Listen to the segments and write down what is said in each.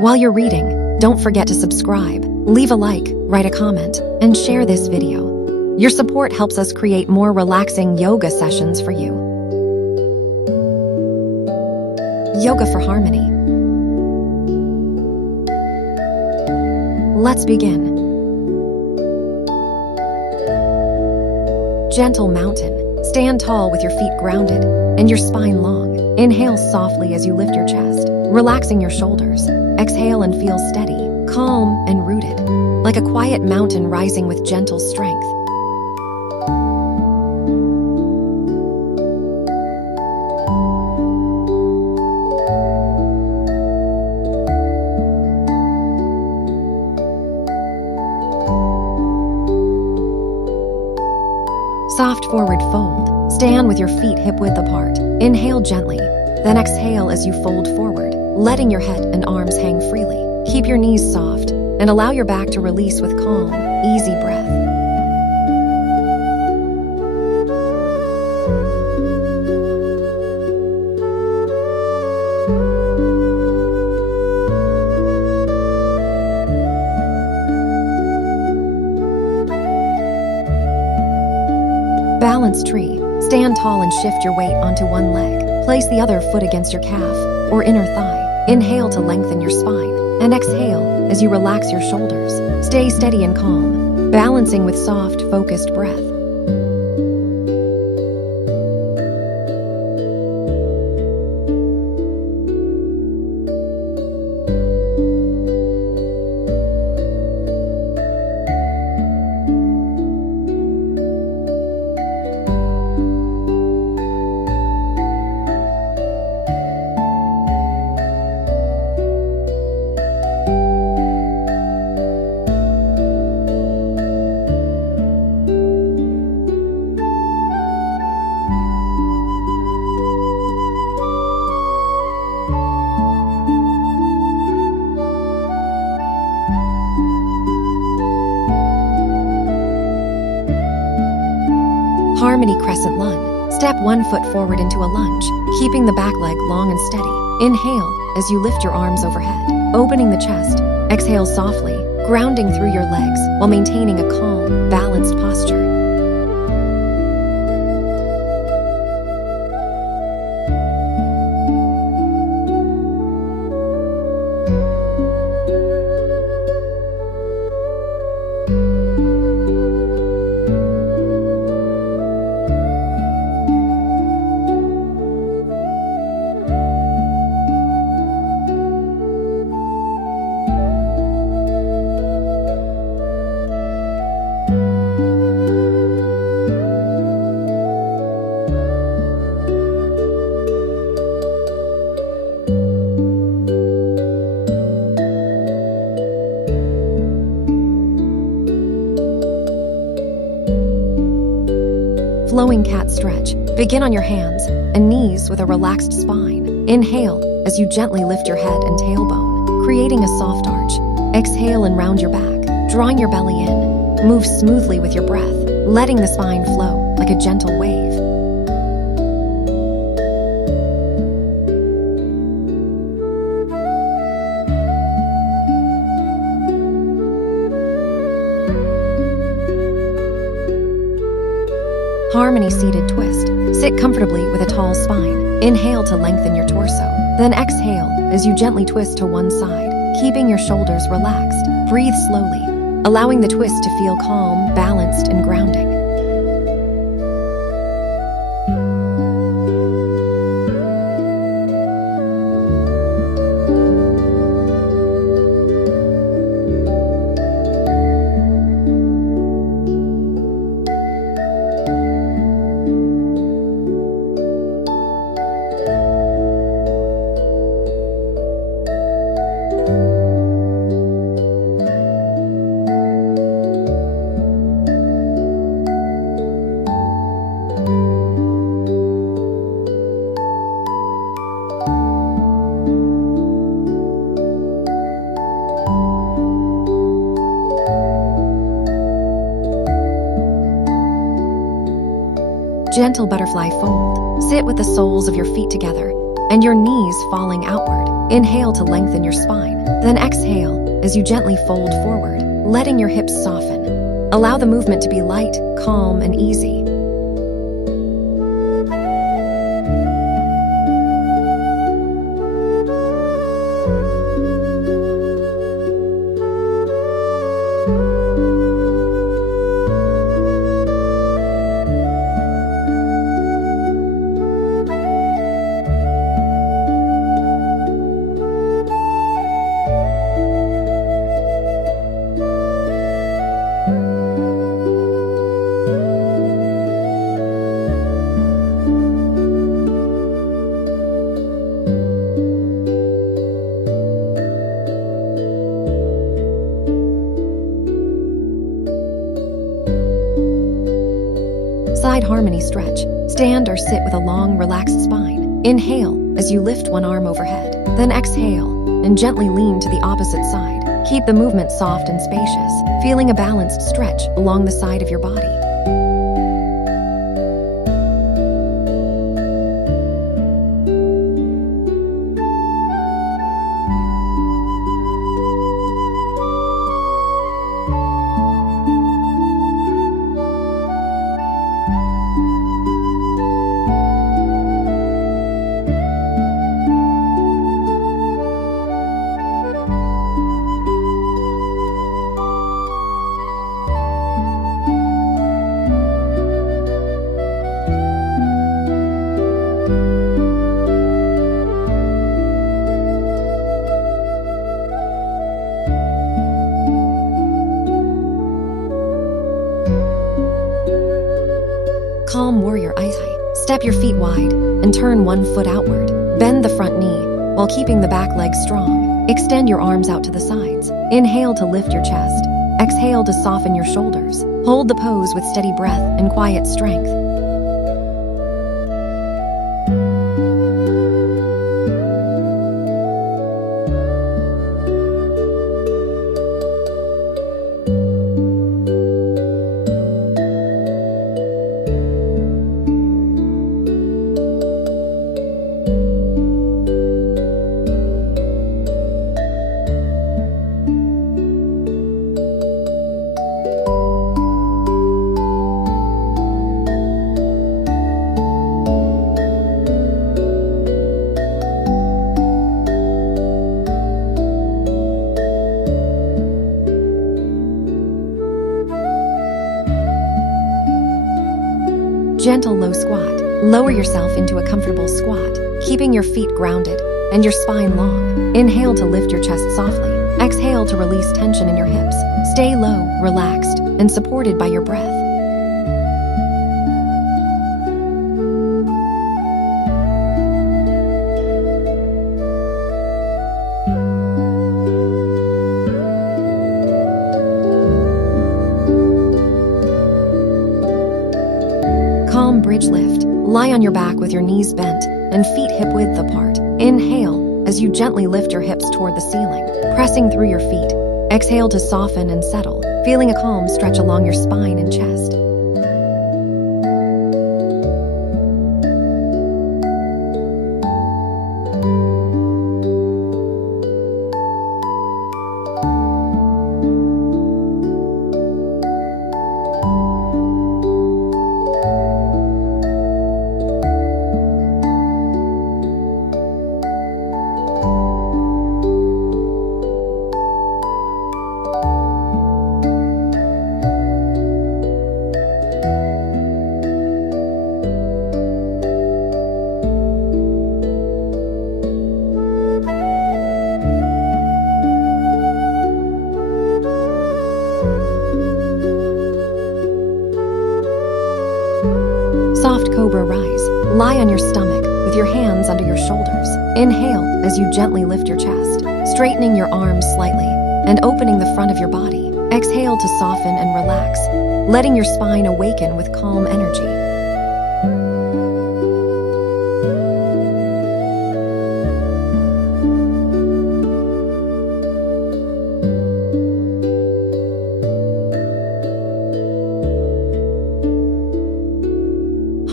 While you're reading, don't forget to subscribe, leave a like, write a comment, and share this video. Your support helps us create more relaxing yoga sessions for you. Yoga for harmony. Let's begin. Gentle mountain. Stand tall with your feet grounded and your spine long. Inhale softly as you lift your chest, relaxing your shoulders. Exhale and feel steady, calm, and rooted, like a quiet mountain rising with gentle strength. Soft forward fold. Stand with your feet hip-width apart. Inhale gently, then exhale as you fold forward, letting your head and arms hang freely. Keep your knees soft and allow your back to release with calm, easy breath. Balance tree. Stand tall and shift your weight onto one leg. Place the other foot against your calf or inner thigh. Inhale to lengthen your spine, and exhale as you relax your shoulders. Stay steady and calm, balancing with soft, focused breath. Harmony crescent lunge. Step one foot forward into a lunge, keeping the back leg long and steady. Inhale as you lift your arms overhead, opening the chest. Exhale softly, grounding through your legs while maintaining a calm, balanced posture. Flowing cat stretch. Begin on your hands and knees with a relaxed spine. Inhale as you gently lift your head and tailbone, creating a soft arch. Exhale and round your back, drawing your belly in. Move smoothly with your breath, letting the spine flow like a gentle wave. Harmony seated twist. Sit comfortably with a tall spine. Inhale to lengthen your torso. Then exhale as you gently twist to one side, keeping your shoulders relaxed. Breathe slowly, allowing the twist to feel calm, balanced, and grounding. Gentle butterfly fold. Sit with the soles of your feet together and your knees falling outward. Inhale to lengthen your spine. Then exhale as you gently fold forward, letting your hips soften. Allow the movement to be light, calm, and easy. Side harmony stretch. Stand or sit with a long, relaxed spine. Inhale as you lift one arm overhead. Then exhale and gently lean to the opposite side. Keep the movement soft and spacious, feeling a balanced stretch along the side of your body. Calm warrior ice. Step your feet wide and turn one foot outward. Bend the front knee while keeping the back leg strong. Extend your arms out to the sides. Inhale to lift your chest. Exhale to soften your shoulders. Hold the pose with steady breath and quiet strength. Gentle low squat. Lower yourself into a comfortable squat, keeping your feet grounded and your spine long. Inhale to lift your chest softly. Exhale to release tension in your hips. Stay low, relaxed, and supported by your breath. Calm bridge lift. Lie on your back with your knees bent and feet hip-width apart. Inhale as you gently lift your hips toward the ceiling, pressing through your feet. Exhale to soften and settle, feeling a calm stretch along your spine and chest. Soft cobra rise. Lie on your stomach with your hands under your shoulders. Inhale as you gently lift your chest, straightening your arms slightly and opening the front of your body. Exhale to soften and relax, letting your spine awaken with calm energy.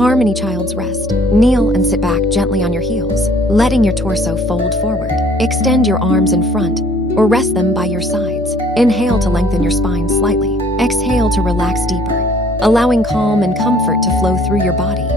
Harmony Child's Rest. Kneel and sit back gently on your heels, letting your torso fold forward. Extend your arms in front or rest them by your sides. Inhale to lengthen your spine slightly. Exhale to relax deeper, allowing calm and comfort to flow through your body.